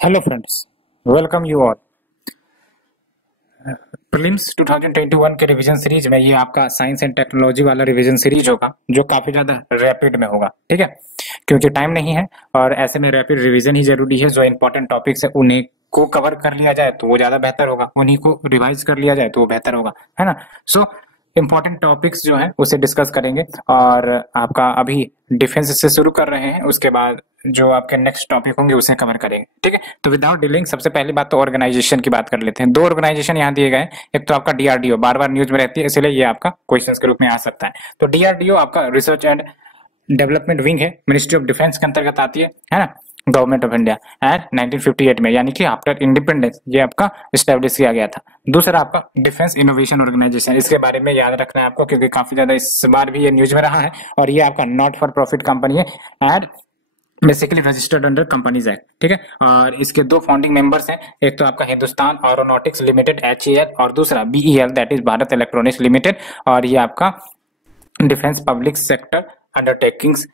Hello friends, welcome you all. Prelims 2021 के revision series में ये आपका साइंस एंड टेक्नोलॉजी वाला रिवीजन सीरीज होगा जो काफी ज्यादा रैपिड में होगा। ठीक है, क्योंकि टाइम नहीं है और ऐसे में रैपिड रिवीजन ही जरूरी है। जो इंपॉर्टेंट टॉपिक्स है उन्हें को कवर कर लिया जाए तो वो ज्यादा बेहतर होगा, उन्हीं को रिवाइज कर लिया जाए तो वो बेहतर होगा, है ना। सो इंपॉर्टेंट टॉपिक्स जो है उसे डिस्कस करेंगे और आपका अभी डिफेंस से शुरू कर रहे हैं, उसके बाद जो आपके नेक्स्ट टॉपिक होंगे उसे कवर करेंगे। ठीक है, तो विदाउट डिलिंग सबसे पहली बात तो ऑर्गेनाइजेशन की बात कर लेते हैं। दो ऑर्गेनाइजेशन यहाँ दिए गए हैं। एक तो आपका डीआरडीओ, बार बार न्यूज में रहती है इसलिए ये आपका क्वेश्चन के रूप में आ सकता है। तो डीआरडीओ आपका रिसर्च एंड डेवलपमेंट विंग है, मिनिस्ट्री ऑफ डिफेंस के अंतर्गत आती है ना, गवर्नमेंट ऑफ इंडिया। एंड 1958 में यानी कि आफ्टर इंडिपेंडेंस ये आपका स्टैब्लिश किया गया था। दूसरा आपका डिफेंस इनोवेशन ऑर्गेनाइजेशन, इसके बारे में याद रखना है आपको क्योंकि काफी ज्यादा इस बार भी ये न्यूज में रहा है। और ये आपका नॉट फॉर प्रॉफिट कंपनी है and basically registered under companies act. ठीक है, और इसके दो फाउंडिंग मेंबर्स हैं। एक तो आपका हिंदुस्तान एरोनॉटिक्स लिमिटेड HAL और दूसरा BEL that is Bharat electronics limited. और ये आपका डिफेंस पब्लिक सेक्टर अंडरटेकिंग्स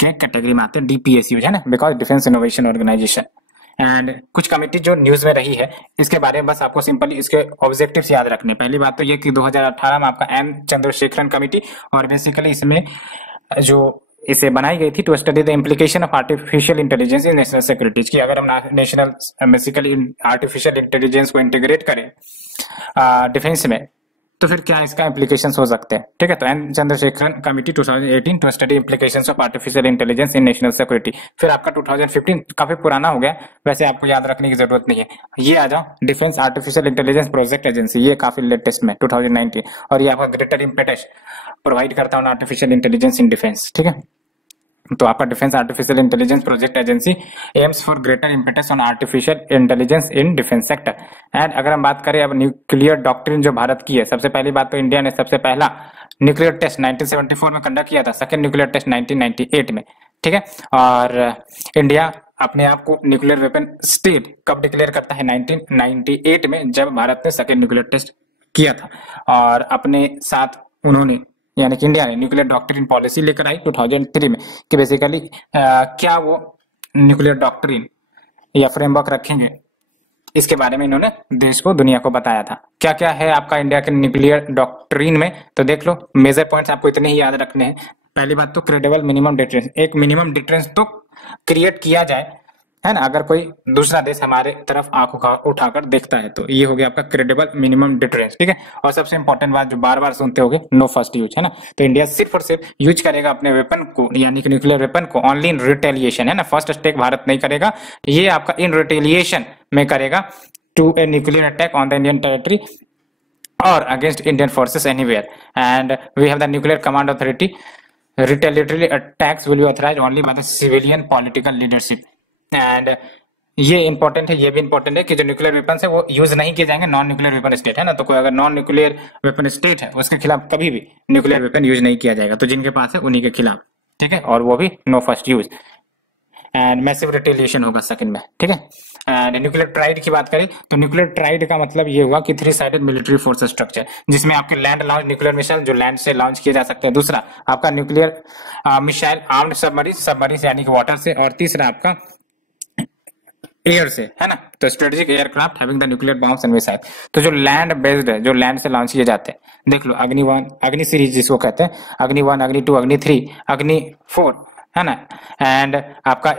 के कैटेगरी में आते हैं, DPSU है ना, because defence innovation organisation. And कुछ कमिटी जो न्यूज में रही है इसके बारे में बस आपको सिंपली इसके ऑब्जेक्टिव्स याद रखने। पहली बात तो ये कि 2018 में आपका M चंद्रशेखरन कमिटी, और बेसिकली इसमें जो इसे बनाई गई थी to study the implication of artificial intelligence in national securities की अगर हम नेशनल बेसिकली आर्टिफिशियल इंटेलिजेंस को इंटीग्रेट करें डिफेंस में तो फिर क्या इसका इम्प्लीकेशन हो सकते हैं। ठीक है, तो N Chandrasekharan committee 2018 to study implications of artificial intelligence in national security. फिर आपका 2015 काफी पुराना हो गया, वैसे आपको याद रखने की जरूरत नहीं है। ये आ जाओ defence artificial intelligence project agency, ये काफी लेटेस्ट में 2019, और ये आपका ग्रेटर इम्पेटस प्रोवाइड करता है आर्टिफिशियल इंटेलिजेंस इन डिफेंस। ठीक है, तो आपका defence artificial intelligence project agency AIIMS for greater impetus on artificial intelligence in defence sector. And अगर हम बात करें अब न्यूक्लियर डॉक्ट्रिन जो भारत की है, सबसे पहली बात तो इंडिया ने सबसे पहला न्यूक्लियर टेस्ट 1974 में कंडक्ट किया था, सेकेंड न्यूक्लियर टेस्ट 1998 में। ठीक है, और इंडिया अपने आप को न्यूक्लियर वेपन स्टेट कब डिक्लेयर करता है? 1998 में, जब भारत ने सेकेंड न्यूक्लियर टेस्ट किया था। और अपने साथ उन्होंने यानी कि इंडिया ने न्यूक्लियर डॉक्ट्रिन पॉलिसी लेकर आई 2003 में कि बेसिकली क्या वो न्यूक्लियर डॉक्ट्रिन या फ्रेमवर्क रखेंगे, इसके बारे में इन्होंने देश को, दुनिया को बताया था। क्या क्या है आपका इंडिया के न्यूक्लियर डॉक्ट्रिन में, तो देख लो मेजर पॉइंट्स आपको इतने ही याद रखने हैं। पहली बात तो क्रेडिबल मिनिमम डिटरेंस, एक मिनिमम डिटरेंस तो क्रिएट किया जाए, है ना, अगर कोई दूसरा देश हमारे तरफ आंख उठाकर देखता है तो ये हो गया आपका क्रेडिबल मिनिमम डिटरेंस। ठीक है, और सबसे इंपॉर्टेंट बात जो बार बार सुनते होगे, नो फर्स्ट यूज, है ना। तो इंडिया सिर्फ और सिर्फ यूज करेगा अपने वेपन को यानी कि न्यूक्लियर वेपन को ओनली इन रिटेलिएशन, है ना। फर्स्ट अटैक भारत नहीं करेगा, ये आपका इन रिटेलिएशन में करेगा to a nuclear attack on the Indian territory और against Indian forces anywhere. And we have the nuclear command authority, retaliatory attacks will be authorised only by the civilian political leadership. And ये important है, ये भी important है कि जो nuclear weapon है वो यूज नहीं किए जाएंगे नॉन न्यूक्लियर वेपन स्टेट, है ना। तो कोई अगर नॉन न्यूक्लियर वेपन स्टेट है उसके खिलाफ कभी भी न्यूक्लियर वेपन यूज नहीं किया जाएगा, तो जिनके पास है उन्हीं के खिलाफ। ठीक है, और वो भी no first use and massive retaliation होगा सेकंड में। ठीक है, एंड न्यूक्लियर ट्राइड की बात करें तो न्यूक्लियर ट्राइड का मतलब ये हुआ कि 3 साइडेड मिलिट्री फोर्स स्ट्रक्चर, जिसमें आपके लैंड लॉन्च न्यूक्लियर मिसाइल जो लैंड से लॉन्च किए जा सकते हैं, दूसरा आपका nuclear missile armed submarine, submarine यानी कि वाटर से, और तीसरा आपका एयर से, है ना। तो strategic aircraft having the nuclear bombs and missile. तो जो लैंड बेस्ड है, जो लैंड से लॉन्च किए जाते हैं, देख लो अग्नि 1, अग्नि सीरीज जिसको कहते हैं, अग्नि 1, अग्नि 2, अग्नि 3, अग्नि 4, है ना। एंड आपका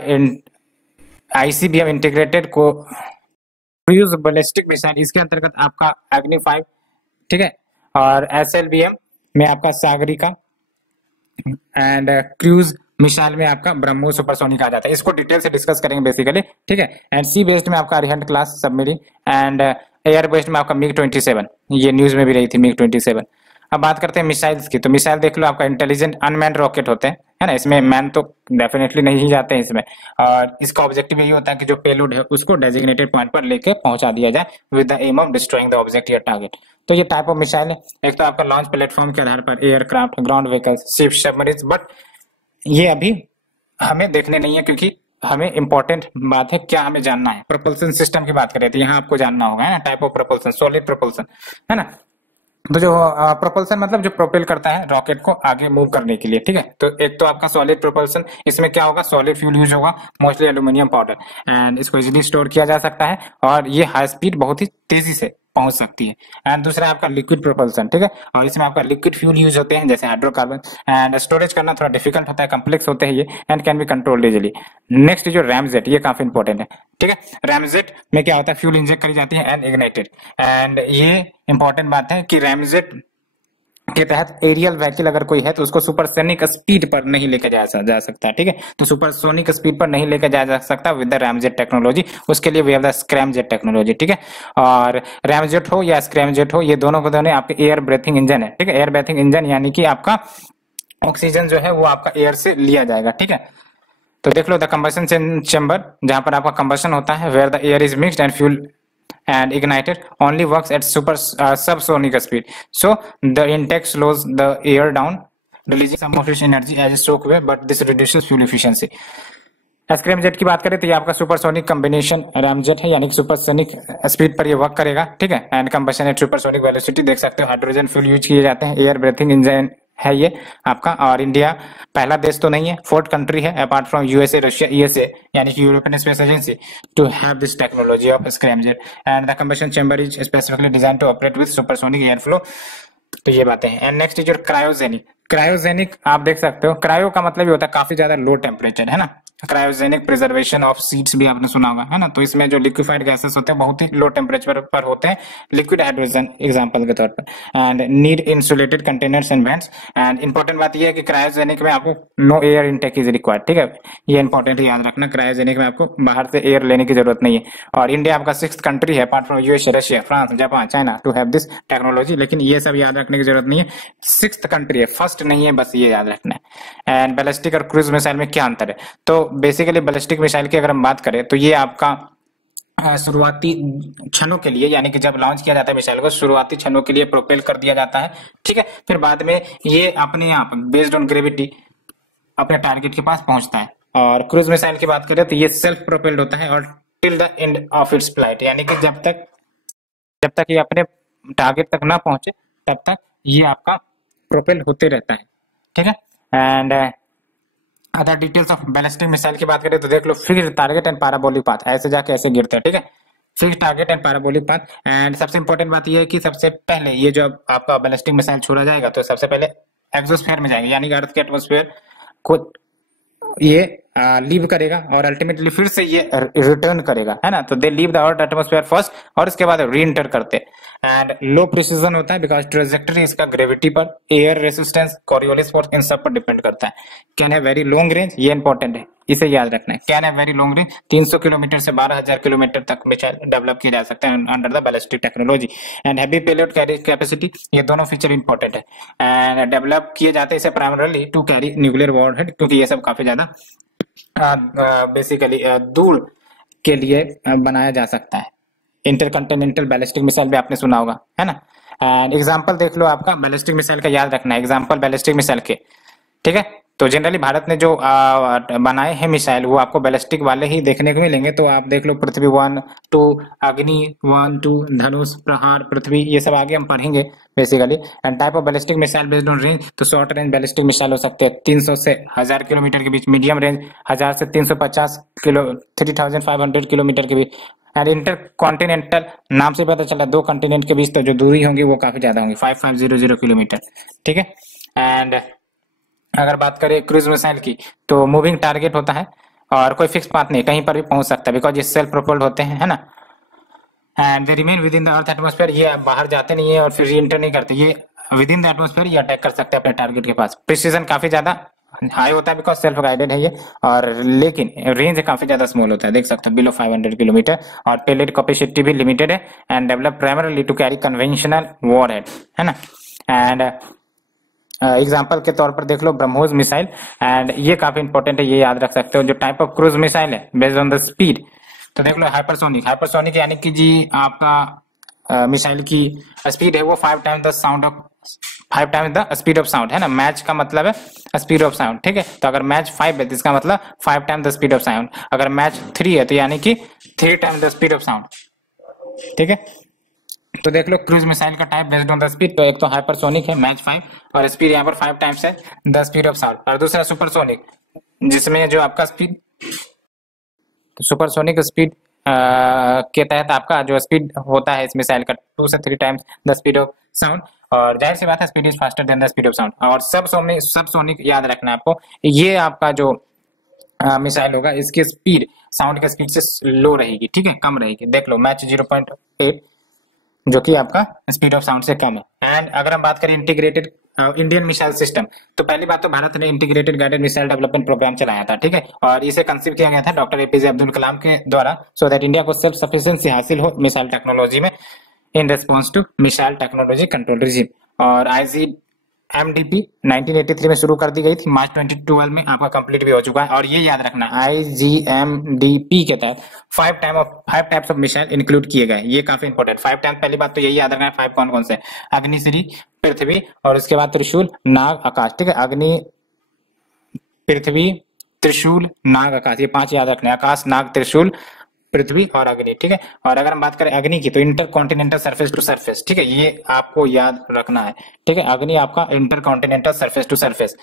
ICBM इंटीग्रेटेड को क्रूज बैलिस्टिक मिसाइल, इसके अंतर्गत आपका अग्नि 5, ठीक है, और SLBM में आपका सागरिका एंड क्रूज मिसाइल में आपका ब्रह्मोस सुपरसोनिक आ जाता है। इसको डिटेल से डिस्कस करेंगे बेसिकली। ठीक है, एंड सी बेस्ड में आपका Arihant class submarine and air based में आपका MiG-27, ये न्यूज में भी रही थी MiG-27। अब बात करते हैं मिसाइल्स की, तो मिसाइल देख लो आपका इंटेलिजेंट अनमैन्ड रॉकेट होते हैं, है ना। इसमें मैन तो डेफिनेटली नहीं जाते हैं इसमें, और इसका ऑब्जेक्टिव यही होता है कि जो पेलोड है उसको डेजिग्नेटेड पॉइंट पर लेके पहुंचा दिया जाए with the aim of destroying the object या टारगेट। तो ये टाइप ऑफ मिसाइल है। एक तो आपका लॉन्च प्लेटफॉर्म के आधार पर aircraft, ground vehicles, ship, submarine, but ये अभी हमें देखने नहीं है क्योंकि हमें इंपॉर्टेंट बात है क्या हमें जानना है। प्रोपल्सन सिस्टम की बात करें तो यहाँ आपको जानना होगा, है ना, type of propulsion, solid propulsion, है ना। तो जो प्रोपल्सन मतलब जो प्रोपेल करता है रॉकेट को आगे मूव करने के लिए, ठीक है। तो एक तो आपका सॉलिड प्रोपल्सन, इसमें क्या होगा, सॉलिड फ्यूल यूज होगा, मोस्टली एल्यूमिनियम पाउडर, एंड इसको इजीली स्टोर किया जा सकता है और ये हाई स्पीड बहुत ही तेजी से पहुंच सकती है। एंड दूसरा आपका लिक्विड प्रोपल्सन, ठीक है, और इसमें आपका लिक्विड फ्यूल यूज होते हैं जैसे हाइड्रोकार्बन, एंड स्टोरेज करना थोड़ा डिफिकल्ट होता है, कम्प्लेक्स होते हैं ये, and can be controlled easily. Next जो रैमजेट, ये काफी इंपॉर्टेंट है, ठीक है। रैमजेट में क्या होता है, फ्यूल इंजेक्ट करी जाती है एंड इग्नाइटेड, एंड ये इंपॉर्टेंट बात है कि रैमजेट के तहत एरियल व्हीकल अगर कोई है तो उसको सुपरसोनिक स्पीड पर नहीं लेकर जा सकता, ठीक है। तो सुपरसोनिक स्पीड पर नहीं लेकर जा सकता विद द रैमजेट टेक्नोलॉजी, उसके लिए we have the scramjet technology, ठीक है। और रैमजेट हो या स्क्रैमजेट हो, ये दोनों को दोनों आपके एयर ब्रीथिंग इंजन है, ठीक है। एयर ब्रीथिंग इंजन यानी कि आपका ऑक्सीजन जो है वो आपका एयर से लिया जाएगा, ठीक है। तो देख लो द कंबशन चेम्बर, जहां पर आपका कंबशन होता है, where the air is mixed and fuel and ignited, only works at subsonic speed, so the intake slows the air down, releasing some of its energy as a shock wave, but this reduces fuel efficiency। Scramjet की बात करें तो ये आपका supersonic combination ramjet है, यानी कि supersonic speed पर ये वर्क करेगा, ठीक है। And combustion at supersonic velocity, देख सकते हो हाइड्रोजन फ्यूल यूज किए जाते हैं, एयर ब्रीथिंग इंजन है ये आपका। और इंडिया पहला देश तो नहीं है, फोर्थ कंट्री है apart from USA, Russia, ESA यानी कि European space agency, to have this technology of scramjet, and the combustion chamber is specifically design to operate with supersonic air flow. तो ये बातें हैं। And next is your cryogenic. Cryogenic आप देख सकते हो, क्रायो का मतलब ये होता है काफी ज्यादा लो टेम्परेचर, है ना। क्रायोजेनिक प्रिजर्वेशन ऑफ सीड्स भी आपने सुना होगा, है ना। तो इसमें जो लिक्विफाइड गैसेस होते हैं बहुत ही लो टेम्परेचर पर होते हैं, लिक्विड हाइड्रोजन एग्जांपल के तौर पर, and need insulated containers and vents. And important बात यह है कि क्रायोजेनिक में आपको no air intake is required, ठीक है। ये इंपॉर्टेंट है, याद रखना, क्रायोजेनिक में आपको बाहर से एयर लेने की जरूरत नहीं है। और इंडिया आपका 6th कंट्री है apart from US, Russia, France, Japan, China to have this technology. लेकिन ये सब याद रखने की जरूरत नहीं है, 6th कंट्री है, फर्स्ट नहीं है, बस ये याद रखना है। एंड बैलिस्टिक और क्रूज मिसाइल में क्या अंतर है, तो बेसिकली बैलिस्टिक मिसाइल की अगर हम बात करें तो ये आपका शुरुआती क्षणों के लिए, यानी कि जब लॉन्च किया जाता है मिसाइल को, शुरुआती क्षणों के लिए प्रोपेल कर दिया जाता है, ठीक है। फिर बाद में ये अपने आप बेस्ड ऑन ग्रेविटी अपने टारगेट के पास पहुंचता है। और क्रूज मिसाइल की बात करें तो ये सेल्फ प्रोपेल्ड होता है और till the end of its flight, यानी कि जब तक ये अपने टारगेट तक ना पहुंचे तब तक ये आपका प्रोपेल होते रहता है, ठीक है। And other details of ballistic missile की बात करें तो देख लो, fixed target and parabolic path, ऐसे जाके ऐसे गिरते हैं, ठीक है। Fixed target and parabolic path. And सबसे इंपॉर्टेंट बात यह है कि सबसे पहले ये जो आपका बैलिस्टिक मिसाइल छोड़ा जाएगा तो सबसे पहले एक्सोस्फीयर में जाएगा, यानी कि अर्थ के एटमोस्फीयर को ये लीव करेगा और अल्टीमेटली फिर से ये रिटर्न करेगा, है ना। तो they leave the earth atmosphere first और इसके बाद री इंटर करते। एंड लो प्रिसीजन होता है बिकॉज ट्रेजेक्टरी इसका ग्रेविटी पर, एयर रेसिस्टेंस, कॉरियोलिस फोर्स, इन सब पर डिपेंड करता है। कैन है वेरी लॉन्ग रेंज, ये इंपॉर्टेंट है, इसे याद रखना है। कैन है वेरी लॉन्ग रेंज, 300 किलोमीटर से 12,000 किलोमीटर तक मिसाइल डेवलप किया जा सकता है under the ballistic technology. And heavy payload carry capacity, ये दोनों फीचर इंपॉर्टेंट है। एंड डेवलप किए जाते हैं इसे primarily to carry nuclear warhead, क्योंकि ये सब काफी ज्यादा बेसिकली दूर के लिए बनाया जा सकता है। इंटरकंटिनेंटल बैलिस्टिक मिसाइल भी आपने सुना होगा, है ना। एंड एग्जांपल देख लो आपका बैलिस्टिक मिसाइल का, याद रखना है एग्जांपल बैलिस्टिक मिसाइल के, ठीक है। तो जनरली भारत ने जो बनाए हैं मिसाइल वो आपको बैलिस्टिक वाले ही देखने को मिलेंगे। तो आप देख लो पृथ्वी 1, 2, अग्नि 1, 2, धनुष, प्रहार, पृथ्वी, ये सब आगे हम पढ़ेंगे basically. And type of ballistic missile based on range, तो शॉर्ट रेंज बैलिस्टिक मिसाइल हो सकते हैं 300 से 1000 किलोमीटर के बीच, मीडियम रेंज 1000 से 350 किलो 3500 किलोमीटर के बीच। एंड इंटर कॉन्टिनेंटल, नाम से पता चला दो कॉन्टिनेंट के बीच तो जो दूरी होंगी वो काफी ज्यादा होंगी, 5500 किलोमीटर, ठीक है। एंड अगर बात करें क्रूज मिसाइल की तो मूविंग टारगेट होता है और कोई फिक्स पाथ नहीं, कहीं पर भी पहुंच सकता है बिकॉज ये सेल्फ प्रोपेल्ड होते हैं, है ना। And they remain with in the earth atmosphere, ये बाहर जाते नहीं है और फिर री एंटर नहीं करते, ये विद इन द एटमोस्फेयर ये अटैक कर सकते हैं अपने टारगेट के पास। प्रिसीजन काफी ज्यादा हाई होता है बिकॉज सेल्फ गाइडेड है ये, और लेकिन रेंज काफी ज्यादा स्मॉल होता है, देख सकते हो बिलो 500 किलोमीटर, और पेलेट कैपेसिटी भी लिमिटेड है। And develop primarily to carry conventional warhead, है ना। एंड एग्जाम्पल के तौर पर देख लो ब्रह्मोस मिसाइल, एंड ये काफी इंपॉर्टेंट है, ये याद रख सकते हो। जो टाइप ऑफ क्रूज मिसाइल है बेस्ड ऑन द स्पीड, तो देख लो हाइपरसोनिक, हाइपरसोनिक यानी कि जी आपका मिसाइल की स्पीड है वो 5 times the speed of sound, है ना। मैच का मतलब है स्पीड ऑफ साउंड, ठीक है। तो अगर मैच 5 है तो इसका मतलब 5 times the speed of sound, अगर मैच 3 है तो यानी कि 3 times the speed of sound, ठीक है। तो देख लो क्रूज मिसाइल का type based on the speed, तो एक तो हाइपरसोनिक है मैच 5 और स्पीड यहाँ पर 5 टाइम्स है द स्पीड ऑफ साउंड, और दूसरा सुपरसोनिक जिसमें जो आपका स्पीड, तो सुपरसोनिक स्पीड के तहत आपका जो स्पीड होता है इस मिसाइल का 2 से 3 times the speed of sound, और जाहिर सी बात है speed is faster than the speed of sound. और सब सोनिक याद रखना है आपको, ये आपका जो मिसाइल होगा इसकी स्पीड साउंड के स्पीड से लो रहेगी, ठीक है, कम रहेगी। देख लो मैच 0.8 जो कि आपका स्पीड ऑफ साउंड से कम है। एंड अगर हम बात करें इंटीग्रेटेड इंडियन मिसाइल सिस्टम, तो पहली बात तो भारत ने integrated guided missile development programme चलाया था, ठीक है, और इसे कंसीव किया गया था डॉक्टर एपीजे अब्दुल कलाम के द्वारा, सो दैट इंडिया को सेल्फ सफिशिएंसी हासिल हो मिसाइल टेक्नोलॉजी में in response to missile technology control regime. और IGMDP 1983 में शुरू कर दी गई थी, मार्च 2012 में आपका कंप्लीट भी हो चुका है। और ये याद रखना IGMDP के तहत 5 टाइप्स ऑफ मिसाइल इंक्लूड किए गए, ये काफी इंपॉर्टेंट 5 टाइप। पहली बात तो यही याद रखना है 5 कौन कौन से, अग्निश्री, पृथ्वी, और उसके बाद त्रिशूल, नाग, आकाश, ठीक है, अग्नि, पृथ्वी, त्रिशूल, नाग, आकाश, ये 5 याद रखने, आकाश, नाग, त्रिशूल, पृथ्वी और अग्नि, ठीक है। और अगर हम बात करें अग्नि की तो intercontinental surface to surface, ठीक है, ये आपको याद रखना है, ठीक है, अग्नि आपका intercontinental surface to surface.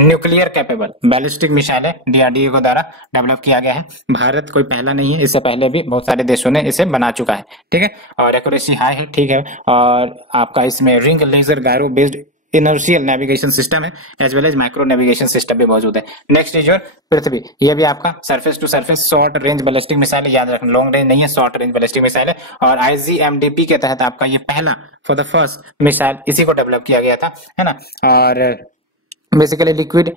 Nuclear capable ballistic missile है, DRDO के द्वारा डेवलप किया गया है, भारत कोई पहला नहीं है, इससे पहले भी बहुत सारे देशों ने इसे बना चुका है, ठीक है, और एक्यूरेसी हाई है, ठीक है, और आपका इसमें ring laser gyro based inertial navigation system है, as well as micro navigation system भी मौजूद है। नेक्स्ट इज योर पृथ्वी, ये भी आपका surface to surface short range ballistic missile है, याद रखना, लॉन्ग रेंज नहीं है, शॉर्ट रेंज बैलिस्टिक मिसाइल है। और IGMDP के तहत आपका ये पहला फॉर द फर्स्ट मिसाइल इसी को डेवलप किया गया था, है ना। और बेसिकली लिक्विड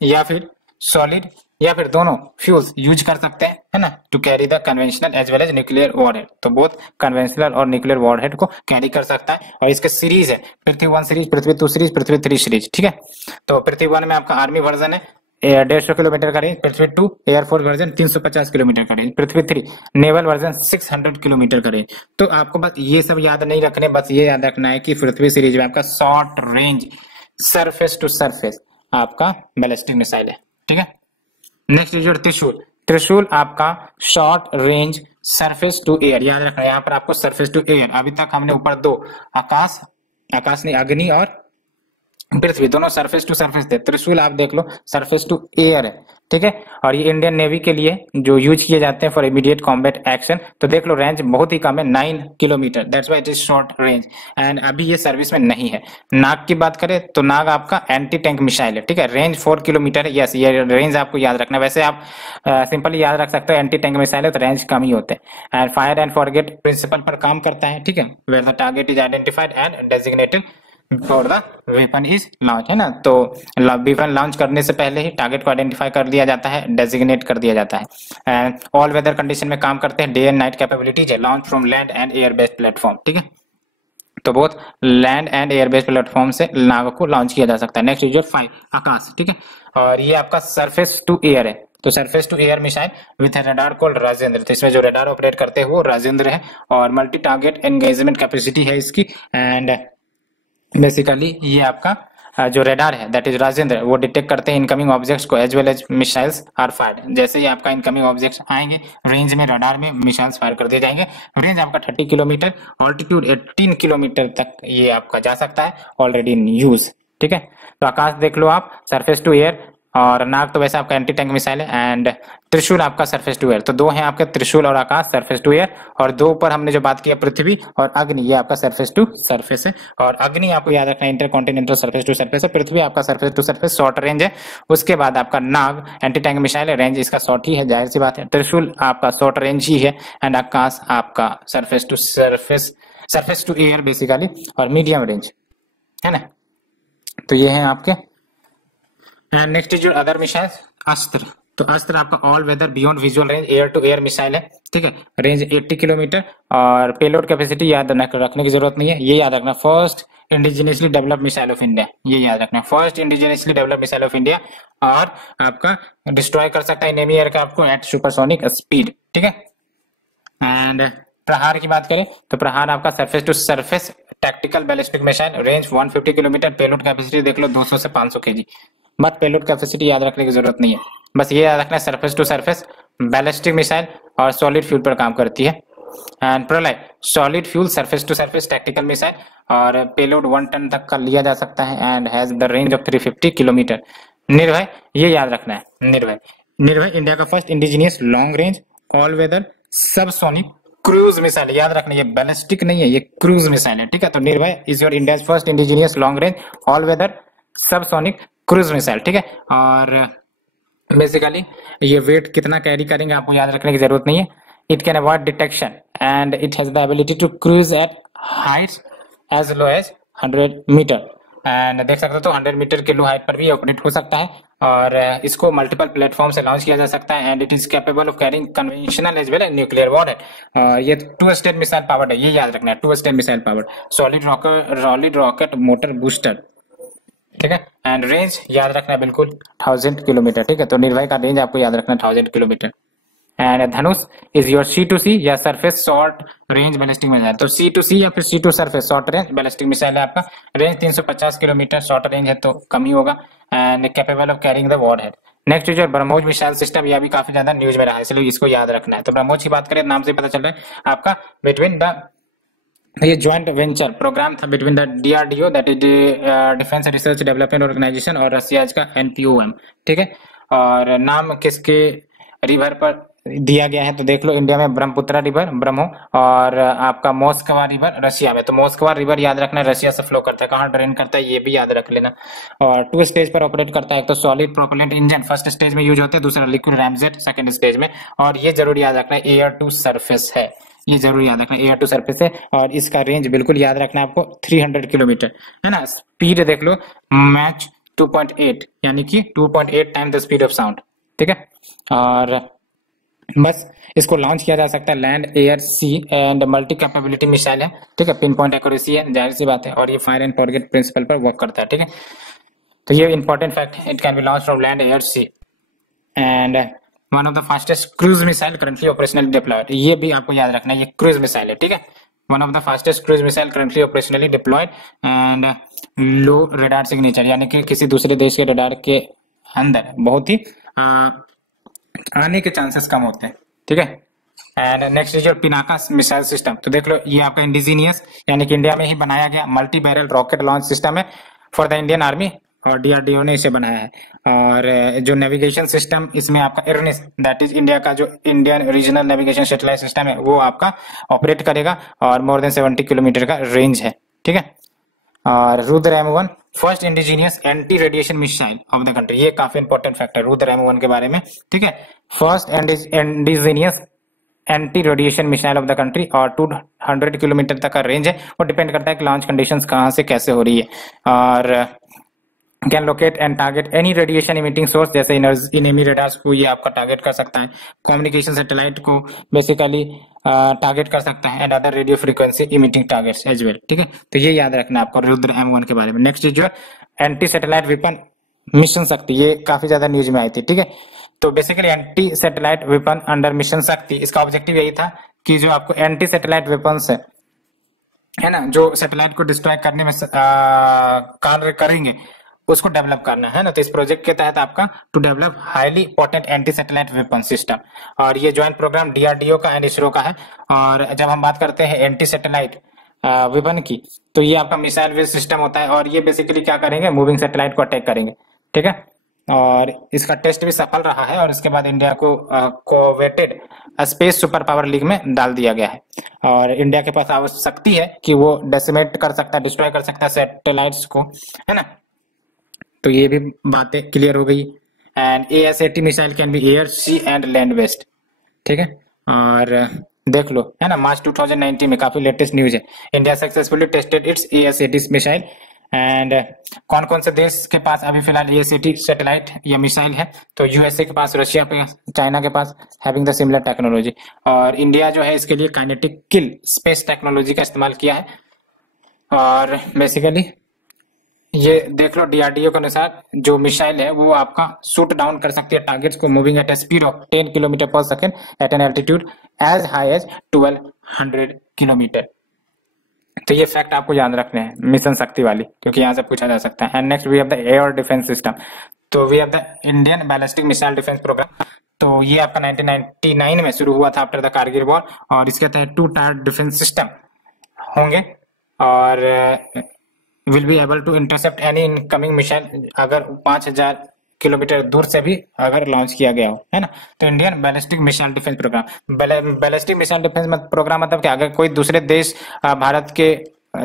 या फिर सॉलिड या फिर दोनों फ्यूल्स यूज कर सकते हैं, है ना, to carry the conventional as well as nuclear warhead, तो बोथ कन्वेंशनल और न्यूक्लियर वॉरहेड को कैरी कर सकता है। और इसके सीरीज है Prithvi 1 series, Prithvi 2 series, Prithvi 3 series, ठीक है। तो पृथ्वी 1 में आपका आर्मी वर्जन है 150 किलोमीटर का रेंज, पृथ्वी 2 एयरफोर्स वर्जन 350 किलोमीटर का रेंज, पृथ्वी 3 नेवल वर्जन 600 किलोमीटर का रेंज। तो आपको बस ये सब याद नहीं रखने, बस ये याद रखना है कि पृथ्वी सीरीज में आपका short range surface to surface आपका बैलिस्टिक मिसाइल है, ठीक है। Next is your Trishul, Trishul आपका short range surface to air, याद रखना यहाँ पर आपको सरफेस टू एयर, अभी तक हमने ऊपर 2 आकाश नहीं, अग्नि और पृथ्वी दोनों सरफेस टू सरफेस थे, त्रिशूल आप देख लो सरफेस टू एयर है, ठीक है। और ये इंडियन नेवी के लिए जो यूज किए जाते हैं फॉर इमीडिएट कॉम्बैट एक्शन, तो देख लो रेंज बहुत ही कम है 9 kilometre, that's why it is short range, and अभी ये सर्विस में नहीं है। नाग की बात करें तो नाग आपका एंटी टैंक मिसाइल है, ठीक है, रेंज 4 किलोमीटर है, यस ये रेंज आपको याद रखना है, वैसे आप सिंपली याद रख सकते हो एंटी टैंक मिसाइल है तो रेंज कम ही होते हैं। And fire and forget principle पर काम करता है, ठीक है, where the target is identified and designated और द वेपन इज लॉन्च, है ना, तो वेपन लॉन्च करने से पहले ही टारगेट को आइडेंटिफाई कर दिया जाता है, डेजिग्नेट कर दिया जाता है। एंड ऑल वेदर कंडीशन में काम करते हैं, डे एंड नाइट कैपेबिलिटीज है, launch from land and air based platform, ठीक है, तो बहुत land and air based platform से नाग को लॉन्च किया जा सकता है। नेक्स्ट इज योर 5 आकाश, ठीक है, और ये आपका सरफेस टू एयर है, तो surface to air missile with radar called Rajendra, तो इसमें जो रडार ऑपरेट करते हैं वो राजेंद्र है, और मल्टी टारगेट एंगेजमेंट कैपेसिटी है इसकी। एंड बेसिकली ये आपका जो रेडार है दैट इज राजेंद्र, वो डिटेक्ट करते हैं इनकमिंग ऑब्जेक्ट्स को as well as missiles are fired, जैसे ही आपका इनकमिंग ऑब्जेक्ट्स आएंगे रेंज में रडार में मिसाइल्स फायर कर दिए जाएंगे। रेंज आपका 30 किलोमीटर, ऑल्टीट्यूड 18 किलोमीटर तक ये आपका जा सकता है, ऑलरेडी इन यूज, ठीक है। तो आकाश देख लो आप सरफेस टू एयर, और नाग तो वैसे आपका एंटी टैंक मिसाइल है, एंड त्रिशूल आपका सरफेस टू एयर, तो 2 हैं आपके त्रिशूल और आकाश सरफेस टू एयर, और 2 पर हमने जो बात किया पृथ्वी और अग्नि, ये आपका सरफेस टू सरफेस है। और अग्नि आपको याद रखना intercontinental surface to surface है, पृथ्वी आपका surface to surface short range है, उसके बाद आपका नाग एंटी टैंक मिसाइल है, रेंज इसका शॉर्ट ही है, जाहिर सी बात है, त्रिशूल आपका शॉर्ट रेंज ही है, एंड आकाश आपका सरफेस टू एयर बेसिकली और मीडियम रेंज, है ना। तो ये है आपके। And next is your other missile Astra, तो अस्त्र आपका all weather beyond visual range air to air missile है, ठीक है, रेंज 80 किलोमीटर, और पेलोड कैपेसिटी याद रखने की जरूरत नहीं है, ये याद रखना first indigenously develop missile of India, ये याद रखना first indigenously develop missile of India, और आपका डिस्ट्रॉय कर सकता है एनिमी एयरक्राफ्ट को एट सुपरसोनिक स्पीड, ठीक है। एंड प्रहार की बात करें तो प्रहार आपका surface to surface tactical ballistic missile, range 150 kilometre, payload capacity देख लो 200 से 500 केजी, बट पेलोड कैपेसिटी याद रखने की जरूरत नहीं है, बस ये याद रखना surface to surface ballistic missile और सॉलिड फ्यूल पर काम करती है, and Pralay solid fuel surface to surface tactical missile और पेलोड 1 टन तक का लिया जा सकता है and has the range of 350 kilometre. Nirbhay, ये याद रखना है, निर्भय निर्भय इंडिया का first indigenous long range all weather subsonic cruise missile. याद रखना, ये बैलिस्टिक नहीं है, ये क्रूज मिसाइल है, ठीक है। तो Nirbhay is your India first indigenous long range all weather subsonic cruise missile, ठीक है। और बेसिकली ये वेट कितना कैरी करेंगे आपको याद रखने की जरूरत नहीं है। It can avoid detection and it has the ability to cruise at heights as low as 100 metre and देख सकते हो तो 100 मीटर के लो हाइट पर भी ऑपरेट हो सकता है और इसको मल्टीपल प्लेटफॉर्म से लॉन्च किया जा सकता है and it is capable of carrying conventional as well as nuclear warhead. ये 2 स्टेज मिसाइल पावर्ड है, ये याद रखना है, 2 stage missile powered, solid rocket motor booster, ठीक है। एंड रेंज याद रखना है बिल्कुल 1000 किलोमीटर, ठीक है। तो निर्भय का रेंज आपको याद रखना है 1000 kilometre. And Dhanush is your C2C या surface short range ballistic missile. तो C2C या फिर C2 surface short range ballistic missile है आपका। रेंज 350 किलोमीटर, शॉर्ट रेंज है तो कम ही होगा and capable of carrying the warhead. Next is your BrahMos missile system, यह भी काफी ज्यादा न्यूज में रहा है इसलिए इसको याद रखना है। तो ब्रह्मोस की बात करें नाम से पता चल रहा है आपका बिटवीन द ये ज्वाइंट वेंचर प्रोग्राम था between the DRDO that is defence research development organisation और रशिया का NPOM, ठीक है। और नाम किसके रिवर पर दिया गया है तो देख लो, इंडिया में ब्रह्मपुत्रा रिवर ब्रह्मो और आपका मोस्कवा रिवर रशिया में। तो मोस्कवा रिवर याद रखना रशिया से फ्लो करता है, कहाँ ड्रेन करता है ये भी याद रख लेना। और 2 स्टेज पर ऑपरेट करता है, एक तो solid propellant engine first stage में यूज होते हैं, दूसरा लिक्विड रैमजेट सेकंड स्टेज में। और ये जरूर याद रखना एयर टू सरफेस है, ये जरूर याद रखना एयर टू सरफेस है। और इसका रेंज बिल्कुल याद रखना है आपको 300 किलोमीटर है ना। स्पीड देख लो मैच 2.8 यानी कि 2.8 time the speed of sound, ठीक है। और बस इसको लॉन्च किया जा सकता है land air sea and multi capability missile है, ठीक है। पिन पॉइंट एक्यूरेसी है, जाहिर सी बात है, और ये फायर एंड फॉरगेट प्रिंसिपल पर वर्क करता है, ठीक है। तो ये इंपॉर्टेंट फैक्ट है, it can be launch from land air sea and one of the fastest cruise missile currently operationally deployed. ये भी आपको याद रखना है, ये क्रूज मिसाइल है, ठीक है। One of the fastest cruise missile currently operationally deployed and low radar signature, यानी कि किसी दूसरे देश के रेडार के अंदर बहुत ही आने के चांसेस कम होते हैं, ठीक है। And next is your Pinaka missile system. तो देख लो ये आपका इंडिजीनियस यानी कि इंडिया में ही बनाया गया multi barrel rocket launch system है फॉर द इंडियन आर्मी और DRDO ने इसे बनाया है। और जो नेविगेशन सिस्टम इसमें आपका इरनिस दैट इज इंडिया का जो Indian regional navigation satellite system है वो आपका ऑपरेट करेगा और मोर देन 70 किलोमीटर का रेंज है, ठीक है। और Rudra M1 first indigenous anti radiation missile of the country, ये काफी इंपॉर्टेंट फैक्ट है रुद्र M1 के बारे में, ठीक है। First indigenous anti radiation missile of the country और 200 किलोमीटर तक का रेंज है। वो डिपेंड करता है कि लॉन्च कंडीशंस कहाँ से कैसे हो रही है। और can locate and target any radiation emitting source, जैसे इनेमी रेडार्स को ये आपका टारगेट कर सकता है, कम्युनिकेशन सैटेलाइट को बेसिकली टारगेट कर सकता है and other radio frequency emitting targets as well, ठीक है। तो ये याद रखना आपको रुद्र M1 के बारे में। नेक्स्ट इज जो एंटी सैटेलाइट वेपन मिशन शक्ति, ये काफी ज्यादा न्यूज में आई थी, ठीक है। तो basically anti satellite weapon under mission शक्ति, इसका ऑब्जेक्टिव यही था कि जो आपको एंटी सैटेलाइट वेपन्स है ना, जो सैटेलाइट को डिस्ट्रॉय करने में कार्य करेंगे उसको डेवलप करना है ना। तो इस प्रोजेक्ट के तहत आपका to develop highly potent anti satellite weapon system, और ये ज्वाइंट प्रोग्राम DRDO का एंड इसरो का है। और जब हम बात करते हैं एंटी सैटेलाइट वेपन की तो ये आपका मिसाइल बेस्ड सिस्टम होता है और ये बेसिकली क्या करेंगे, मूविंग सैटेलाइट को अटैक करेंगे, ठीक है। और इसका टेस्ट भी सफल रहा है और इसके बाद इंडिया को coveted space super power league में डाल दिया गया है। और इंडिया के पास आवश्यकता है कि वो डेसिमेट कर सकता है, डिस्ट्रॉय कर सकता है सैटेलाइट्स को, है ना। तो ये भी बातें क्लियर हो गई। And ASAT missile can be air sea and land based, ठीक है। और देख लो है ना, मार्च 2019 में काफी लेटेस्ट न्यूज है, India successfully tested it's ASAT missile. And कौन कौन से देश के पास अभी फिलहाल ASAT सैटेलाइट या मिसाइल है, तो USA के पास, रशिया पे, चाइना के पास हैविंग द सिमिलर टेक्नोलॉजी। और इंडिया जो है इसके लिए काइनेटिक किल स्पेस टेक्नोलॉजी का इस्तेमाल किया है। और बेसिकली ये देख लो DRDO के अनुसार जो मिसाइल है वो आपका शूट डाउन कर सकती है टारगेट्स को moving at a speed of 10 kilometre पर second at an altitude as high as 1200 kilometre. तो ये फैक्ट आपको याद रखने हैं मिशन शक्ति वाली, क्योंकि यहाँ से पूछा जा सकता है। And next we have the air defence system. तो we have the Indian ballistic missile defence programme. तो ये आपका 1999 में शुरू हुआ था आफ्टर द कारगिल वॉर, और इसके तहत 2 टायर डिफेंस सिस्टम होंगे और will be able to intercept any incoming missile अगर 5000 किलोमीटर दूर से भी अगर लॉन्च किया गया हो, है ना। तो Indian ballistic missile defence programme, ballistic missile defence programme मतलब क्या, अगर कोई दूसरे देश भारत के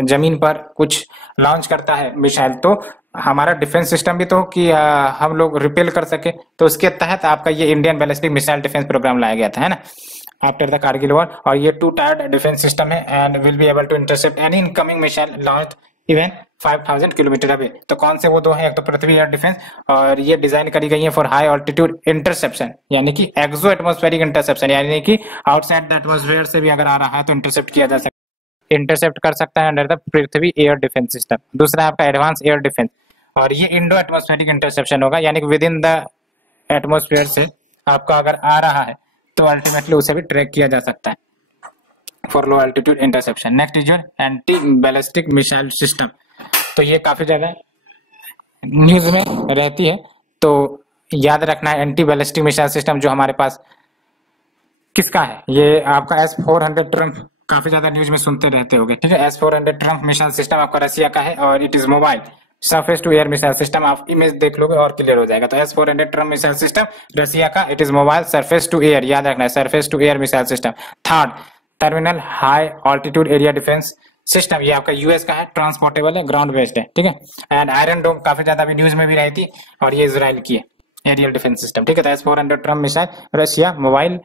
जमीन पर कुछ लॉन्च करता है मिसाइल, तो हमारा डिफेंस सिस्टम भी तो कि हम लोग रिपेल कर सके, तो उसके तहत आपका ये Indian ballistic missile defence programme लाया गया था, है ना, आफ्टर द कारगिल वॉर। और ये 2 टायर्ड डिफेंस सिस्टम है and will be able to intercept any incoming missile launched even 5000 kilometre away. तो कौन से वो दो हैं, एक तो पृथ्वी एयर डिफेंस, और ये डिजाइन करी गई है फॉर हाई ऑल्टीट्यूड इंटरसेप्शन, यानी कि एक्सो एटमॉस्फेरिक इंटरसेप्शन, यानी कि आउटसाइड द एटमॉस्फेयर से भी अगर आ रहा है तो इंटरसेप्ट किया जा सकता है, इंटरसेप्ट कर सकता है under the Prithvi air defence system. दूसरा आपका एडवांस एयर डिफेंस, और ये इंडो एटमॉस्फेरिक इंटरसेप्शन होगा, यानी कि विद इन द एटमॉस्फेयर से आपका अगर आ रहा है तो अल्टीमेटली उसे भी ट्रैक किया जा सकता है for low altitude interception. Next is your anti ballistic missile system. तो ये काफी ज्यादा न्यूज में रहती है, तो याद रखना है एंटी बैलिस्टिक मिसाइल सिस्टम जो हमारे पास किसका है, ये आपका S-400 ट्रम्प, काफी ज्यादा न्यूज में सुनते रहते होगे, ठीक है। S-400 ट्रम्प मिसाइल सिस्टम आपका रशिया का है और it is mobile surface to air missile system. आप इमेज देख लोगे और क्लियर हो जाएगा। तो S-400 Trump missile system Russia का, it is mobile surface to air, याद रखना है surface to air missile system. Third, terminal high altitude area defence system, ये आपका यूएस का है, ट्रांसपोर्टेबल है, ग्राउंड बेस्ड है, ठीक है। एंड आयरन डोम काफी ज्यादा भी न्यूज में भी रहती और ये इजराइल की है एरियल डिफेंस सिस्टम, ठीक है। तो S-400 Trump missile Russia, mobile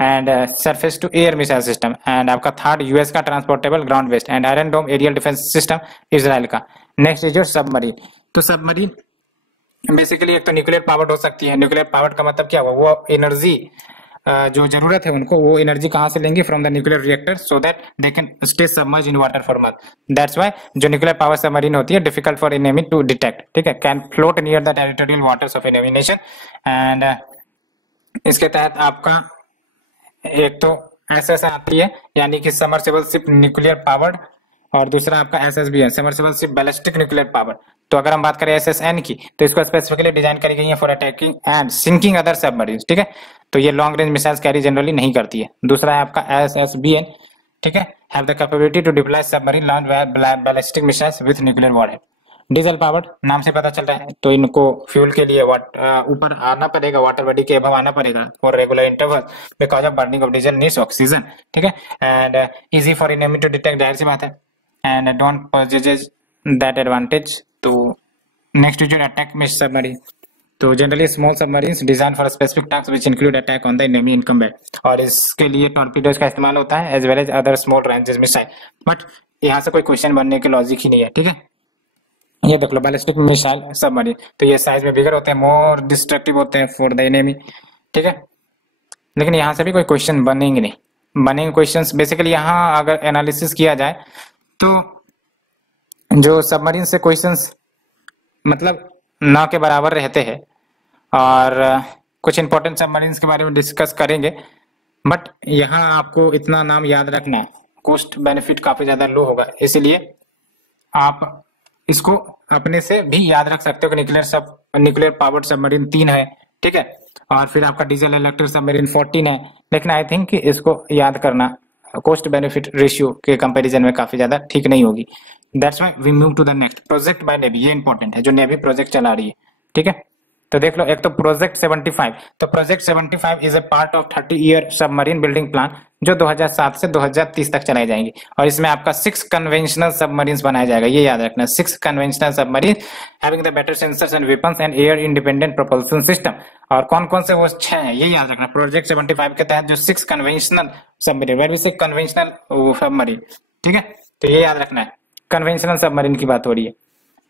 and surface to air missile system. And आपका थर्ड यूएस का transportable ground based, and Iron Dome aerial defence system Israel का। Next is your submarine. तो submarine basically एक तो nuclear powered हो सकती है। Nuclear powered का मतलब क्या हुआ, वो एनर्जी जो जरूरत है उनको, वो एनर्जी कहां से लेंगे, from the nuclear reactor, so that they can stay submerge in water for month. That's why जो न्यूक्लियर पावर सबमरीन होती है difficult for enemy to detect, ठीक है, can float near the territorial waters of enemy nation. And इसके तहत आपका एक तो एसएस आती है, यानी कि सबमर्सिबल शिप न्यूक्लियर पावर्ड, और दूसरा आपका एसएसबी है, submersible ship ballistic nuclear powered. तो अगर हम बात करें एसएसएन की, तो इसको स्पेसिफिकली डिजाइन करी गई है for attacking and sinking other submarine, ठीक है। तो ये long range missiles carry generally नहीं करती है। दूसरा है आपका एसएसबीएन, ठीक है, have the capability to deploy submarine launch ballistic missiles with nuclear warhead. Diesel powered, नाम से पता चल रहा है, तो इनको फ्यूल के लिए ऊपर आना पड़ेगा, वाटर बॉडी के अबव आना पड़ेगा for regular interval because of burning of diesel needs oxygen, ठीक है। And easy for enemy to detect, जाहिर सी बात है, and don't possess that advantage. तो next is your attack miss submarine. तो generally small submarines design for specific task which include attack on the enemy in combat, और इसके लिए torpedoes का इस्तेमाल होता है as well as other small ranges missile. But यहाँ से कोई क्वेश्चन बनने की लॉजिक ही नहीं है, ठीक है। ये देख लो बैलिस्टिक मिसाइल सबमरीन, तो ये साइज में बिगर होते हैं, मोर डिस्ट्रक्टिव होते हैं फॉर द एनिमी, ठीक है। लेकिन यहाँ से भी कोई क्वेश्चन बनेंगे नहीं, बनेंगे क्वेश्चंस बेसिकली यहाँ अगर एनालिसिस किया जाए तो जो सबमरीन से क्वेश्चंस मतलब ना के बराबर रहते हैं, और कुछ इंपॉर्टेंट सबमरीन्स के बारे में डिस्कस करेंगे। बट यहाँ आपको इतना नाम याद रखना है, कॉस्ट बेनिफिट काफी ज्यादा लो होगा, इसलिए आप इसको अपने से भी याद रख सकते हो कि न्यूक्लियर पावर्ड सबमरीन 3 है, ठीक है, और फिर आपका डीजल इलेक्ट्रिक सबमरीन 14 है। लेकिन आई थिंक कि इसको याद करना कॉस्ट बेनिफिट रेशियो के कंपैरिजन में काफी ज्यादा ठीक नहीं होगी। That's why we move to the next, project by navy. ये इंपॉर्टेंट है, जो नेवी प्रोजेक्ट चला रही है, ठीक है। तो देख लो, एक तो प्रोजेक्ट 75। तो project 75 is a part of 30 year submarine building plan, जो 2007 से 2030 तक चलाई जाएंगी, और इसमें आपका 6 कन्वेंशनल सबमरीन्स बनाया जाएगा। ये याद रखना, 6 conventional submarine having the better sensors and weapons and air independent propulsion system. और कौन कौन से वो 6 हैं ये याद रखना। प्रोजेक्ट 75 के तहत जो 6 कन्वेंशनल सबमरीन, वेर वी से कन्वेंशनल सबमरीन, ठीक है, तो ये याद रखना है, कन्वेंशनल सबमरीन की बात हो रही है।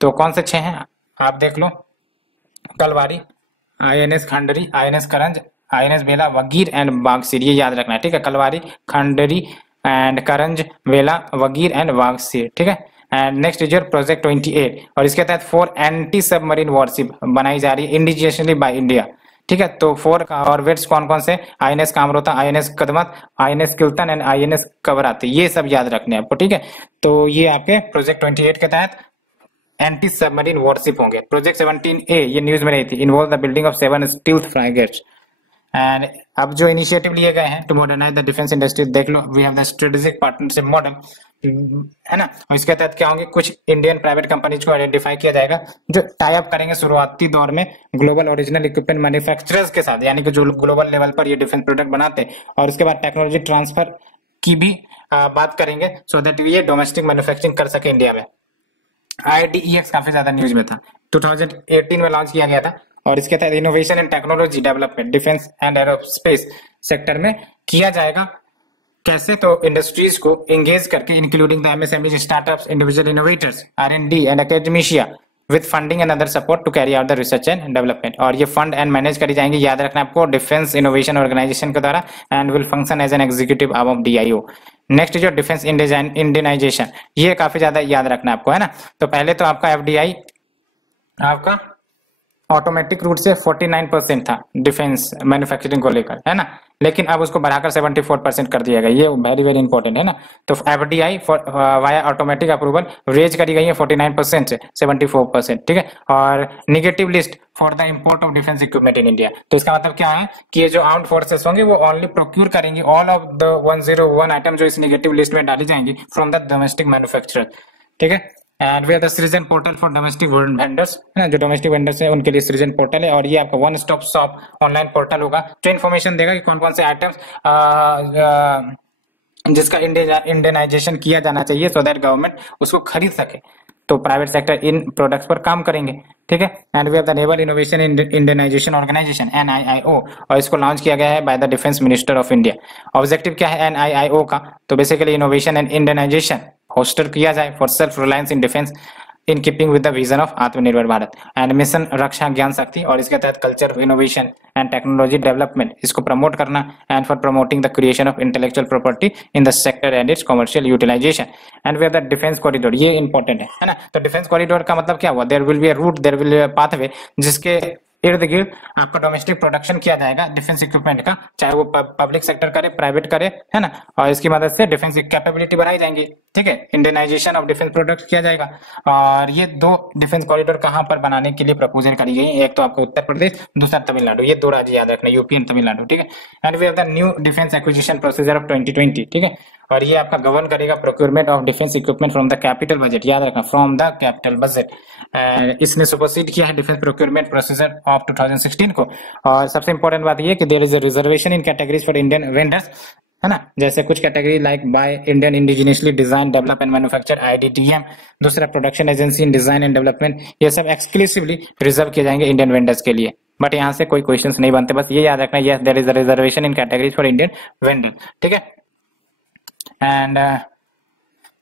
तो कौन से 6 हैं आप देख लो, Kalvari, INS Khanderi, INS Karanj, INS Vela, Vagir and Vagsheer, ये याद रखना है, ठीक है। कलवारी, खंडरी एंड करंज, वेला, वगीर एंड वागसीर, ठीक है। And next is your project 28, और इसके तहत 4 एंटी सबमरीन वॉरशिप बनाई जा रही है इंडिजिनियसली बाय इंडिया, ठीक है। तो 4 कॉर्वेट्स कौन कौन से, INS Kamorta, INS Kadmatt, INS Kiltan and INS Kavaratti, ये सब याद रखने हैं आपको, ठीक है। तो ये आपके प्रोजेक्ट 28 के तहत एंटी सबमरीन वॉरशिप होंगे। प्रोजेक्ट 17A ये न्यूज में रही थी, involve the building of 7 stealth frigates, and अब जो इनिशिएटिव लिए गए हैं to modernise the defence industry, देख लो, we have the strategic partnership model, है ना। और इसके तहत क्या होंगे, कुछ इंडियन प्राइवेट कंपनीज को आइडेंटिफाई किया जाएगा जो टाई अप करेंगे शुरुआती दौर में ग्लोबल ओरिजिनल इक्विपमेंट मैन्युफैक्चरर्स के साथ, यानी कि जो ग्लोबल लेवल पर ये डिफेंस प्रोडक्ट बनाते हैं, और उसके बाद टेक्नोलॉजी ट्रांसफर की भी बात करेंगे सो दैट ये डोमेस्टिक मैन्युफैक्चरिंग कर सके इंडिया में। IDEX काफी ज्यादा न्यूज में था, 2018 में लॉन्च किया गया था, और इसके तहत innovation and technology development defence and aerospace sector में किया जाएगा। कैसे, तो इंडस्ट्रीज को एंगेज करके including the MSMEs, startups, individual innovators, R&D and academia with funding and other support to carry out the research and development. और ये fund and manage करी जाएंगी, याद रखना आपको, डिफेंस इनोवेशन ऑर्गेनाइजेशन के द्वारा, and will function as an executive arm of DIO। Next जो डिफेंस इंडियनाइजेशन, ये काफी ज्यादा याद रखना आपको, है ना। तो पहले तो आपका FDI आपका ऑटोमेटिक रूट से 49% था डिफेंस मैन्युफैक्चरिंग को लेकर, है ना, लेकिन अब उसको बढ़ाकर 74% कर दिया गया, ये वेरी वेरी इंपॉर्टेंट है ना। तो FDI via automatic approval raise करी गई है 49% से 74%, ठीक है। और negative list for the import of defence equipment in India, तो इसका मतलब क्या है कि ये जो आर्म्ड फोर्सेस होंगे वो ओनली प्रोक्यूर करेंगे ऑल ऑफ द 101 आइटम जो इस निगेटिव लिस्ट में डाली जाएंगी फ्रॉम द डोमेस्टिक मैन्युफैक्चरर, ठीक है। एंड वी आर द सृजन पोर्टल फॉर डोमेस्टिक वेंडर्स, है ना, जो डोमेस्टिक वेंडर्स है उनके लिए सृजन पोर्टल है, और ये आपका one stop shop online portal होगा जो इन्फॉर्मेशन देगा कि कौन कौन से आइटम्स जिसका इंडियनाइजेशन किया जाना चाहिए सो दैट गवर्नमेंट उसको खरीद सके, तो प्राइवेट सेक्टर इन प्रोडक्ट्स पर काम करेंगे, ठीक है। And we have the naval innovation indigenisation organisation NIIO, और इसको लॉन्च किया गया है by the defence minister of India. Objective क्या है NIIO का, तो basically innovation and indigenisation foster किया जाए for self reliance in defence in keeping with the vision of Atmanirbhar Bharat, and mission रक्षा ज्ञान शक्ति, और इसके तहत culture of innovation and technology development इसको प्रमोट करना, and for promoting the creation of intellectual property in the sector and its commercial utilisation. And we are the defence corridor, ये important है ना। तो डिफेंस कॉरिडोर का मतलब क्या हुआ, there will be a route, there will be a pathway जिसके इर्द गिर्द आपका डोमेस्टिक प्रोडक्शन किया जाएगा डिफेंस इक्विपमेंट का, चाहे वो पब्लिक सेक्टर करे, प्राइवेट करे, है ना, और इसकी मदद से डिफेंस की कैपेबिलिटी बढ़ाई जाएंगी, ठीक है। इंडियनाइजेशन ऑफ डिफेंस प्रोडक्ट्स किया जाएगा। और ये दो डिफेंस कॉरिडोर कहां पर बनाने के लिए प्रपोजल करी गई, एक तो आपको उत्तर प्रदेश, दूसरा तमिलनाडु, ये दो राज्य याद रखना, यूपी एंड तमिलनाडु, ठीक है। And we have the new defence acquisition procedure of 2020, ठीक है, और ये आपका गवर्न करेगा procurement of defence equipment from the capital budget, याद रखना, फ्रॉम द कैपिटल बजट। इसने सुपरसीड किया है डिफेंस प्रोक्योरमेंट प्रोसीजर ऑफ 2016 को। और सबसे इंपॉर्टेंट बात ये कि there is a reservation in categories for Indian vendors, है ना, जैसे कुछ category like buy Indian indigenously design develop and manufacture IDDM, दूसरा production agency in design and development, ये सब एक्सक्लूसिवली रिजर्व किए जाएंगे इंडियन वेंडर्स के लिए। बट यहाँ से कोई क्वेश्चंस नहीं बनते, बस ये याद रखना, yes there is a reservation in categories for Indian vendor, ठीक है। एंड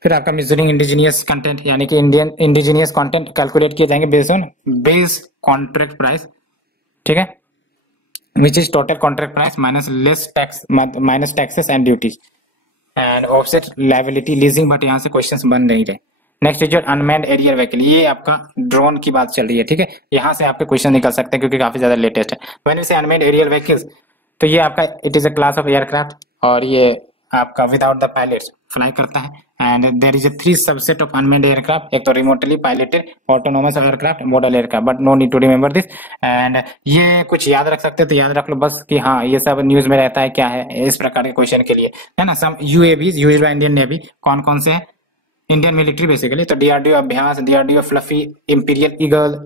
फिर आपका मेजरिंग इंडिजिनियस कंटेंट, यानी कि इंडियन इंडिजिनियस कंटेंट कैलकुलेट किए जाएंगे based on base contract price, ठीक है, which is total contract price minus less tax minus taxes and duties and offset liability leasing, but यहाँ से क्वेश्चंस बन नहीं रहे। Next is unmanned aerial vehicle, ये आपका ड्रोन की बात चल रही है, ठीक है, यहाँ से आपके क्वेश्चन निकल सकते हैं क्योंकि काफी ज्यादा लेटेस्ट है। When we say unmanned aerial vehicles, तो ये आपका it is a class of aircraft, और ये आपका विदाउट द पायलट्स फ्लाई करता है। And there is a 3 subset of unmanned aircraft, एक तो remotely piloted autonomous aircraft, model aircraft, but no need to remember this. And ये कुछ याद रख सकते हो तो याद रख लो बस कि हाँ ये सब न्यूज में रहता है, क्या है इस प्रकार के क्वेश्चन के लिए, है ना। सम UAVs used by Indian navy, कौन कौन से हैं, इंडियन मिलिट्री बेसिकली, तो DRDO अभ्यास, DRDO फ्लफी, इंपीरियल ईगल,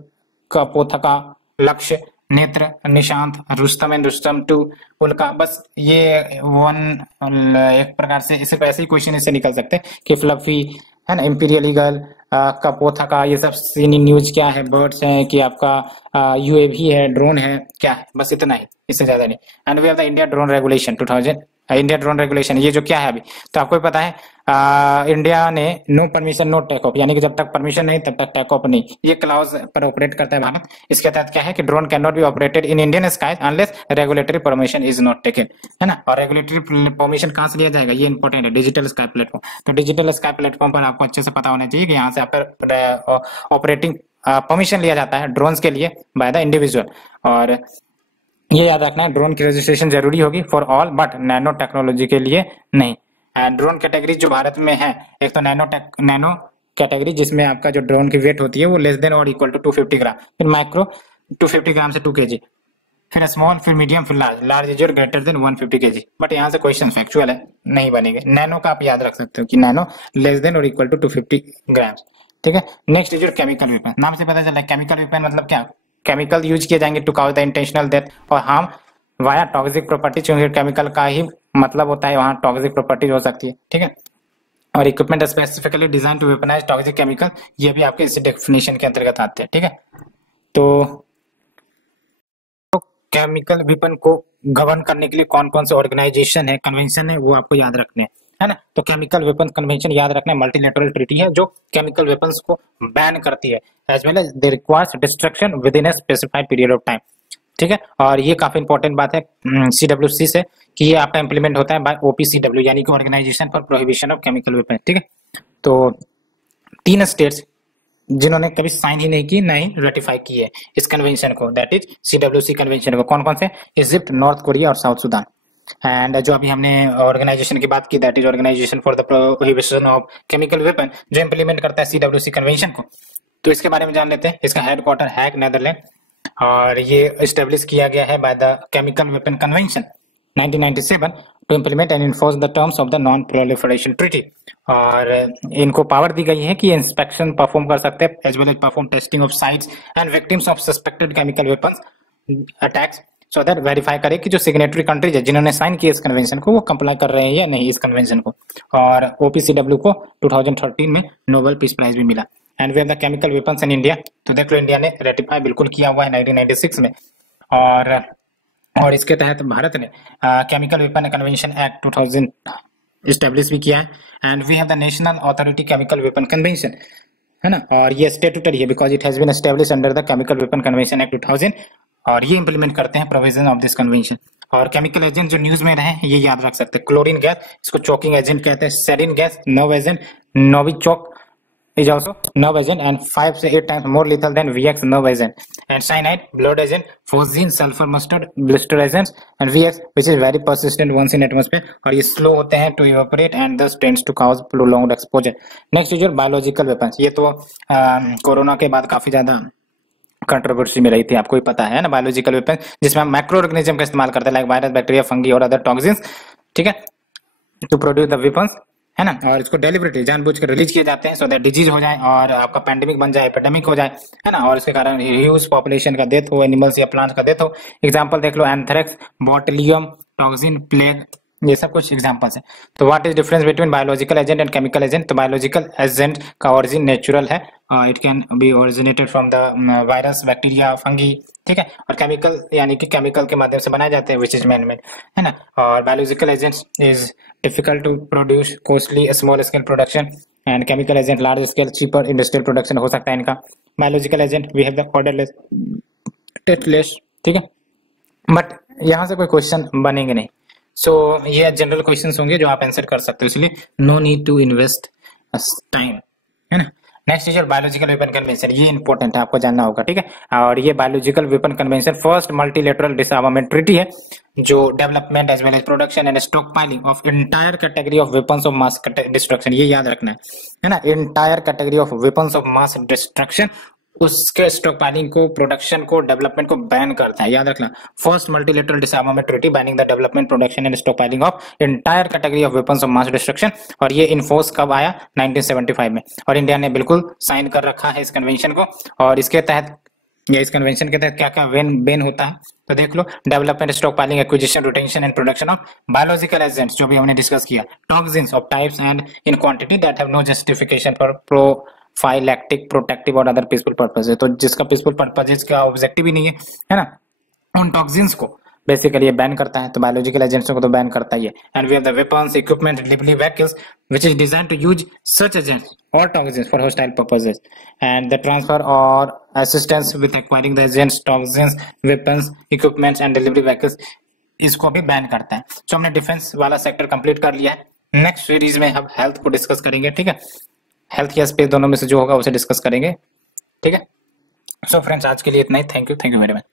कपोथका, लक्ष्य, नेत्र, निशांत, रुस्तम एंड रुस्तम 2, उल्का, बस ये एक प्रकार से इसे ऐसे ही क्वेश्चन इससे निकल सकते हैं कि फ्लफी, है ना, इंपीरियल ईगल, कपोथका, ये सब सीनी न्यूज क्या है, बर्ड्स हैं कि आपका UAV है, ड्रोन है, क्या है, बस इतना ही, इससे ज्यादा नहीं। And we have the India drone regulation 2000, India drone regulation, ये जो क्या है अभी, तो आपको पता है इंडिया ने no permission no take off, यानी कि जब तक परमिशन नहीं तब तक टेक ऑफ नहीं, ये क्लाउज पर ऑपरेट करता है भारत। इसके तहत क्या है कि drone can not be operated in Indian skies unless regulatory permission is not taken, है ना। और रेगुलेटरी परमिशन कहां से लिया जाएगा, ये इंपॉर्टेंट है, डिजिटल स्काई प्लेटफॉर्म। तो डिजिटल स्काई प्लेटफॉर्म पर आपको अच्छे से पता होना चाहिए कि यहाँ से आपका ऑपरेटिंग परमिशन लिया जाता है ड्रोन के लिए बाय द इंडिविजुअल। और ये याद रखना है, ड्रोन की रजिस्ट्रेशन जरूरी होगी for all but nano technology के लिए नहीं। ड्रोन कैटेगरी जो भारत में है, एक तो नैनो कैटेगरी जिसमें आपका जो ड्रोन की वेट होती है वो लेस देन और इक्वल टू 250 ग्राम, फिर माइक्रो 250 ग्राम से 2 kg, फिर स्मॉल, फिर मीडियम, फिर large. Large is your greater than 150 kg। But यहाँ से क्वेश्चन फैक्चुअल है, नहीं बनेंगे। नैनो का आप याद रख सकते हो कि नैनो लेस देन और इक्वल टू 250 ग्राम्स, ठीक है। Next is your chemical weapon. नाम से पता चला है केमिकल वेपन मतलब क्या, केमिकल यूज किए जाएंगे to cause the intentional death और हार्म वाया टॉक्सिक प्रॉपर्टी, क्योंकि केमिकल का ही मतलब होता है वहां टॉक्सिक प्रॉपर्टीज हो सकती है, ठीक है। और equipment specifically design to weaponize toxic chemical, ये भी आपके इस डेफिनेशन के अंतर्गत आते हैं, ठीक है। तो केमिकल वेपन को गवर्न करने के लिए कौन कौन से ऑर्गेनाइजेशन है, कन्वेंशन है, वो आपको याद रखने हैं, है ना। तो केमिकल वेपन कन्वेंशन याद रखना है, मल्टीलेटरल ट्रीटी है जो केमिकल वेपन्स को बैन करती है, as well as they requires destruction within a specified period of time, ठीक है। और ये काफी इंपॉर्टेंट बात है CWC से कि ये आपका इंप्लीमेंट होता है बाय OPCW यानी कि organization for prohibition of chemical weapon, ठीक है। तो 3 स्टेट्स जिन्होंने कभी साइन ही नहीं की, नहीं रेटिफाई की है इस कन्वेंशन को, दैट इज CWC कन्वेंशन को। कौन कौन से, इजिप्ट, नॉर्थ कोरिया और साउथ सुडान। एंड जो अभी हमने ऑर्गेनाइजेशन की बात की, that is organization for the prohibition of chemical weapon, जो इंप्लीमेंट करता है CWC कन्वेंशन को। तो इसके बारे में जान लेते हैं। इसका हेडक्वार्टर हैग, नेदरलैंड, और ये एस्टेब्लिश किया गया है by the chemical weapon convention 1997 to implement and enforce the terms of the non proliferation treaty. और इनको पावर दी गई है कि इंस्पेक्शन परफॉर्म कर सकते हैं as well as perform testing of sites and victims of suspected chemical weapons attacks, so that verify करे कि जो सिग्नेटरी कंट्रीज है जिन्होंने साइन किया इस कन्वेंशन को वो कंप्लाई कर रहे हैं या नहीं इस कन्वेंशन को। और OPCW को 2013 में नोबेल पीस प्राइज भी मिला। And we have the chemical weapons in India, तो देख लो इंडिया ने रेटिफाई बिल्कुल किया हुआ है 1996 में। और इसके तहत भारत ने chemical weapon convention act 2000 establish भी किया है। And we have the national authority chemical weapon convention, है ना। और ये स्टेटूटरी है because it has been establish under the chemical weapon convention act 2000, और ये इंप्लीमेंट करते हैं प्रोविजन ऑफ दिस कन्वेंशन। और केमिकल एजेंट जो न्यूज में रहे ये याद रख सकते हैं, क्लोरीन गैस, इसको चोकिंग एजेंट कहते हैं, sarin gas, nerve agent, Novichok is also nerve agent and 5 से 8 times more lethal than VX nerve agent, and cyanide, blood agent, phosgene, sulfur mustard, blister agents, and VX which is very persistent once in atmosphere, और ये slow होते हैं to evaporate and thus tends to cause prolonged exposure. Next is your biological weapons। ये तो corona के बाद काफी ज्यादा कंट्रोवर्सी में रही थी, आपको ही पता है ना। बायोलॉजिकल वेपन जिसमें हम माइक्रो ऑर्गेनिज्म का इस्तेमाल करते हैं लाइक वायरस, बैक्टीरिया, फंगी और अदर टॉक्सिन्स, ठीक है, टू प्रोड्यूस द वेपन्स, है ना। और इसको डेलिबरेटली जानबूझ कर रिलीज किए जाते हैं सो दैट डिजीज हो जाए और आपका पैंडेमिक बन जाए, एपिडेमिक हो जाए, है ना। और इसके कारण ह्यूज पॉपुलेशन का डेथ हो, एनिमल्स या प्लांट्स का डेथ हो। एग्जांपल देख लो, एंथ्रेक्स, बॉटुलियम टॉक्सिन, प्लेग, ये सब कुछ एग्जांपल्स है। तो what is difference between biological agent and chemical agent? तो बायोलॉजिकल एजेंट का ओरिजिन नेचुरल है, it can B originated from the virus, bacteria, fungi, ठीक है। और केमिकल यानी कि केमिकल के माध्यम से बनाए जाते हैं विच इज मैन मेड, है ना। और biological agents is difficult to produce, costly, small scale production, and chemical agent large scale, cheaper industrial production हो सकता है इनका। Biological agent we have the odourless, tasteless, ठीक है। बट यहाँ से कोई क्वेश्चन बनेंगे नहीं, सो ये जनरल क्वेश्चंस होंगे जो आप आंसर कर सकते हो, इसलिए no need to invest time, है ना। Next is biological weapon convention, ये इंपॉर्टेंट है, आपको जानना होगा, ठीक है। और ये biological weapon convention first multilateral disarmament treaty है जो development as well as production and stockpiling of entire category of weapons of mass destruction, ये याद रखना है ना। Entire category of weapons of mass destruction, उसके स्टॉक पाइलिंग को, production को, डेवलपमेंट को बैन करता है, याद रखना। First multilateral disarmament treaty banning the development, production and stockpiling of entire category of weapons of mass destruction. और ये इन्फोर्स कब आया? 1975 में। और इंडिया ने बिल्कुल साइन कर रखा है इस कन्वेंशन को। और इसके तहत या इस कन्वेंशन के तहत क्या क्या बैन होता है तो देख लो, development, stockpiling, acquisition, retention and production of biological agents जो भी हमने डिस्कस किया, toxins of types and in quantity that have no justification for prophylactic, protective और अदर पीसफुल पर्पस है। तो जिसका पीसफुल पर्पस का ऑब्जेक्टिव ही नहीं है ना, उन टॉक्सिन्स को बेसिकली ये बैन करता है। तो बायोलॉजिकल एजेंट्स को तो बैन करता ही है। And we have the weapons, equipment, delivery vehicles which is designed to use such agents और toxins for hostile purposes and the transfer और assistance with acquiring the agents, toxins, weapons, equipments and delivery vehicles, इसको भी ban करता है। तो हमने defence वाला sector complete कर लिया है। नेक्स्ट सीरीज में हम हेल्थ को डिस्कस करेंगे, ठीक है। हेल्थ या स्पेस दोनों में से जो होगा उसे डिस्कस करेंगे, ठीक है। सो फ्रेंड्स, आज के लिए इतना ही। Thank you very much.